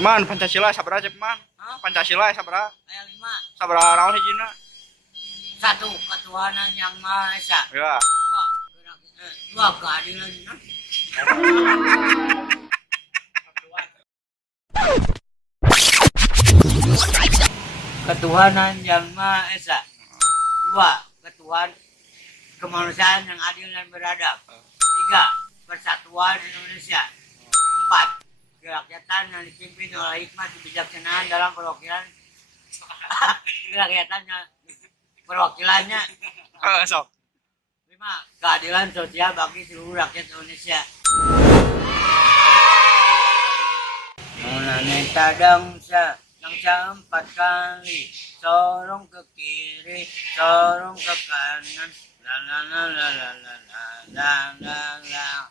Man, Pancasila sabaraha cek man? Hah? Pancasila sabaraha? Ayat 5. Sabaraha naon hijina? 1. Ketuhanan yang Maha Esa. Ya. 2. Keadilan. Ketuhanan yang Maha Esa. 2. Kemanusiaan yang adil dan beradab. 3. Persatuan Indonesia. 4. Kerakyatan yang dipimpin oleh hikmat kebijaksanaan dalam perwakilannya. Sok. 5. Keadilan sosial bagi seluruh rakyat Indonesia. Nona dangsa 4 kali, sorong ke kiri, sorong ke kanan, la la la la la la la la la la.